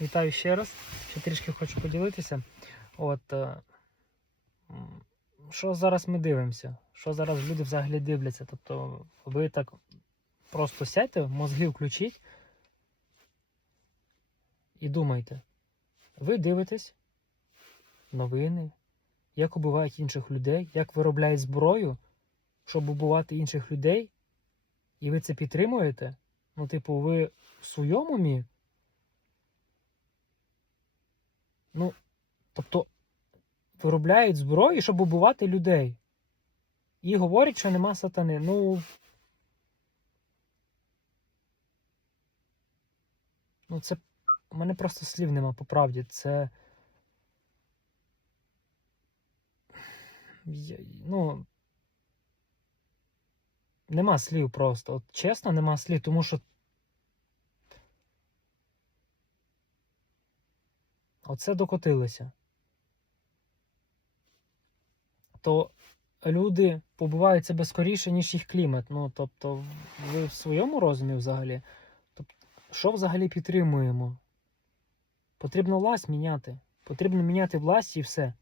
Вітаю ще раз. Ще трішки хочу поділитися. От е, що зараз ми дивимося? Що зараз люди взагалі дивляться? Тобто, ви так просто сядьте, мозги включіть і думайте. Ви дивитесь новини, як убивають інших людей, як виробляють зброю, щоб убивати інших людей, і ви це підтримуєте? Ну, типу, ви в своєму умі? Ну, тобто, виробляють зброю, щоб убивати людей. І говорять, що нема сатани. Ну. Ну, це. У мене просто слів нема по правді. Це. Я- Ну. Нема слів просто. От чесно, нема слів, тому що. Оце докотилося. То люди побувають себе скоріше, ніж їх клімат. Ну, тобто, ви в своєму розумі взагалі. Тобто, що взагалі підтримуємо? Потрібно власть міняти. Потрібно міняти власть і все.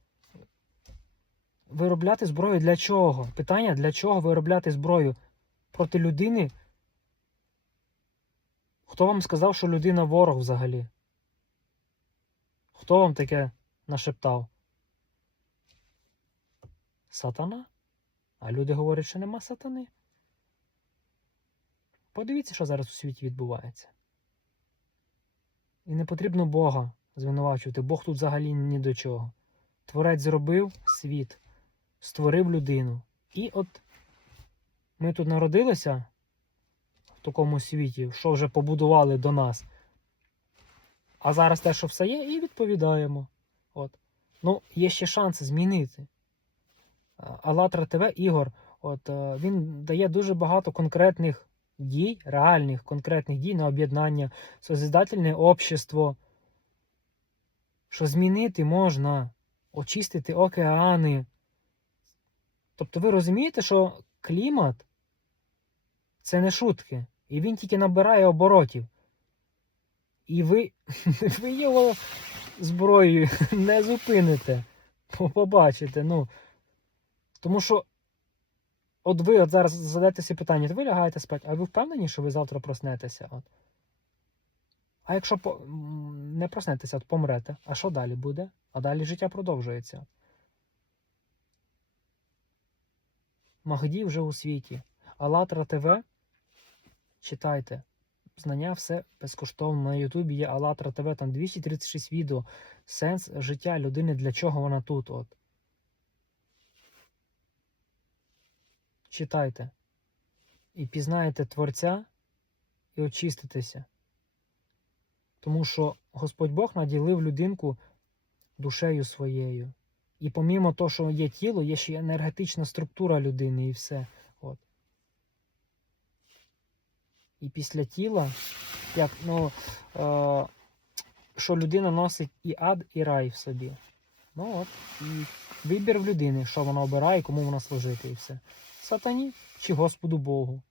Виробляти зброю для чого? Питання, для чого виробляти зброю проти людини? Хто вам сказав, що людина ворог взагалі? Хто вам таке нашептав? Сатана? А люди говорять, що нема сатани. Подивіться, що зараз у світі відбувається. І не потрібно Бога звинувачувати. Бог тут взагалі ні до чого. Творець зробив світ, створив людину. І от ми тут народилися в такому світі, що вже побудували до нас. А зараз те, що все є, і відповідаємо. От. Ну, є ще шанси змінити. А, Алатра ТВ Ігор, от, е, він дає дуже багато конкретних дій, реальних конкретних дій на об'єднання, созидательне общество. Що змінити можна, очистити океани. Тобто ви розумієте, що клімат це не шутки. І він тільки набирає оборотів. І ви, ви його зброєю не зупините. Побачите. Ну. Тому що, от ви от зараз задаєте собі питання, ви лягаєте спати, а ви впевнені, що ви завтра проснетеся? От. А якщо по- не проснетеся, от помрете, а що далі буде? А далі життя продовжується. Магді вже у світі. Алатра ТВ. Читайте. Знання все безкоштовно. На Ютубі є Алатра ТВ, там 236 відео. Сенс життя людини, для чого вона тут. От. Читайте. І пізнаєте Творця і очиститеся. Тому що Господь Бог наділив людинку душею своєю. І помімо того, що є тіло, є ще енергетична структура людини і все. От. І після тіла, як, ну, е, що людина носить і ад, і рай в собі. Ну от. І вибір в людини, що вона обирає, кому вона служити, і все. Сатані чи Господу Богу.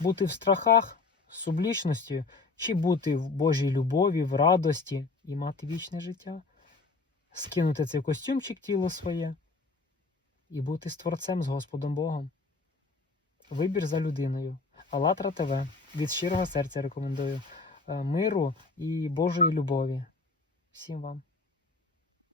Бути в страхах, сублічності, чи бути в Божій любові, в радості і мати вічне життя. Скинути цей костюмчик тіло своє і бути з Творцем, з Господом Богом. Вибір за людиною. Алатра ТВ. Від щирого серця рекомендую. Е, Миру і Божої любові. Всім вам.